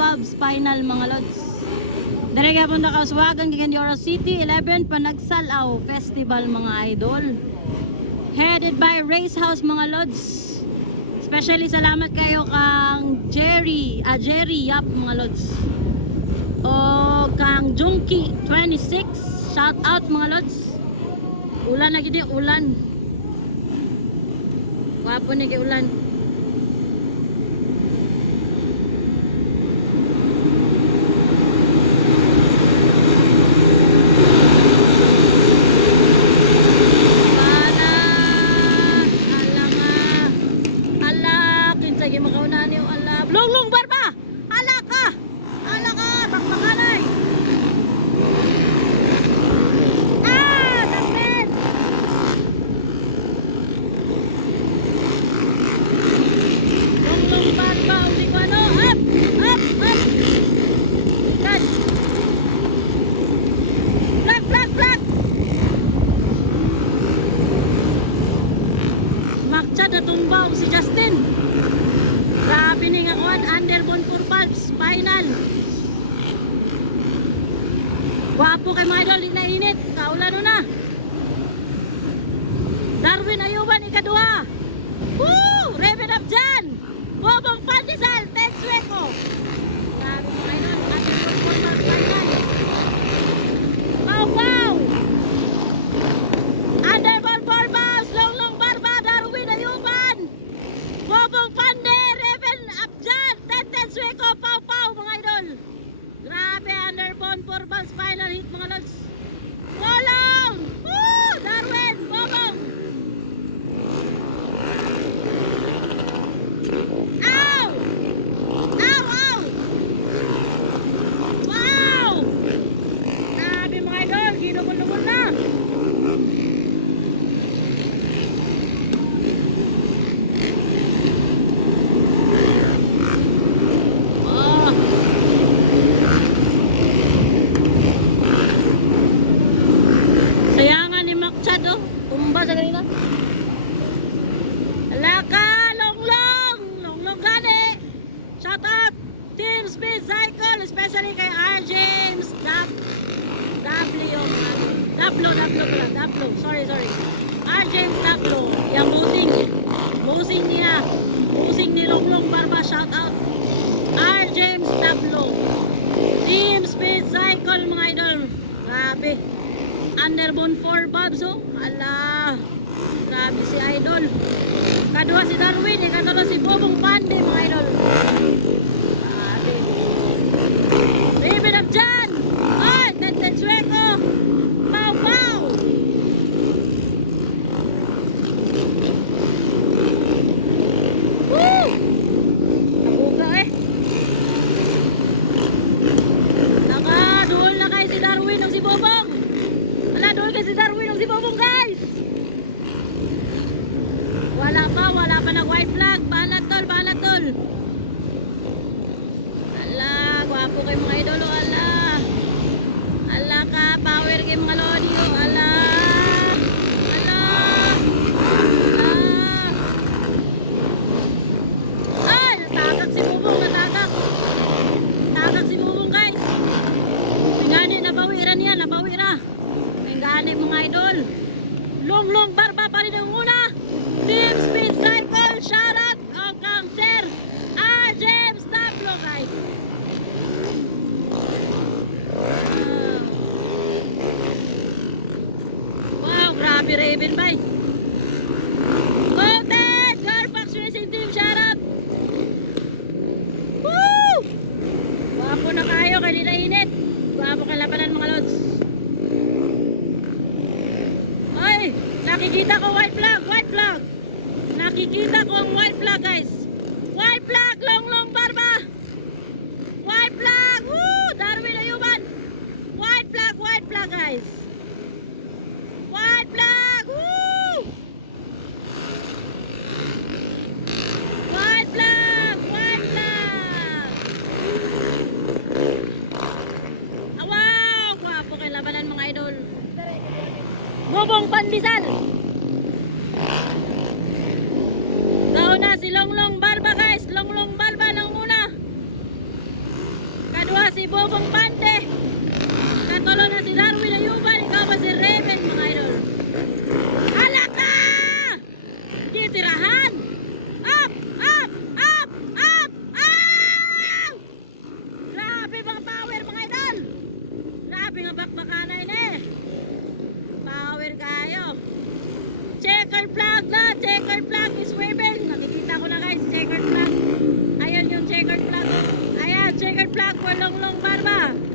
Bobs final mga lods. Dere gapon na kauswagan gikan Oro City 11 Panagsalaw Festival mga idol. Headed by Race House mga lods. Especially salamat kayo kang Jerry Yap mga lods. O kang Junkie 26, shout out mga lods. Ulan na gidi, ulan. Wapo ni kay ulan. Longlong barba! Ala ka! Bakbakanay! Tasmin! Longlong barba! Uli ko ano? Up! Ikan! Plug! Makcha na tumbaw si Justin! Grabe ni nga kuhan, Underbone for Pulps, final. Wapo kay mga idol, init, kaulan na. Darwin Ayuban, ikaduha. Woo! Reven up dyan. Bobong Pandesal, Ted Sueco. Grabe mga idol, Underbone for Pulps, final. Wow! Underbone for Pulps, Longlong Barba, Darwin Ayuban. Bobong Pande, Sueko, Pau, mga idol. Grabe, Underbone for Pulps final hit mga lods. Wolong! Woo! Darwin, Bobong. Ow! Wow! Grabe mga idol, ginumul-lumul na. Tumba sa kanila. Alaka, longlong gani. Shout out Team Speed Cycle, especially kay R. James sorry R. James Dablo. Yung musing ni Longlong Barba, shout out R. James Dablo. Team Speed Cycle mga idol. Grabe. Underbone for Bobs, oh. Ala, grabe si idol. Kadua si Darwin, kadua si Bobong Pande mga idol. Grabe. Raven up dyan. Ay, Ted Sueco. Pau. Woo! Nabuga Nakaduol na kay si Darwin ng si Bobong. Doon kasi Darwin ang si Bobong guys. Wala pa na white flag. Balat tol. Ala, gwapo kay mga idolo. Ala ka, power kay mga lodi. Ala. Ay, natagak si Bobong. Natagak si Bobong guys. Ngani, nabawiran yan. Gani mga idol. Longlong Barba pa rin ang una. Team Speed Cycle, shout out o kang Sir James Dablo guys. Wow, grabe Raven bay. Voted! Garfax Racing Team, shout out. Woo! Wapo na kayo, kanina init. Wapo kalapanan mga lods. Nakikita ko white flag. Nakikita ko ang white flag guys. White flag, Longlong Barba. White flag, woo! Darwin Ayuban. White flag guys. White flag, woo! White flag. Wow, gwapo kay labanan mga idol. Bobong Pandesal. Daw na si Longlong Barba guys. Longlong Barba lang muna. si Bobong Pante. Katulo na si Darwin Ayuban. Ikaw pa si Raven, mga idol. Hala ka! Titirahan! Up! Up! Up! Up! Up! Grabe bang power, mga idol! Grabe nga bakbakanay na eh. Power kayo. Checkered flag na! Checkered flag is waving! Nakikita ko na guys, checkered flag. Ayun yung checkered flag. Ayan, checkered flag for Longlong Barba.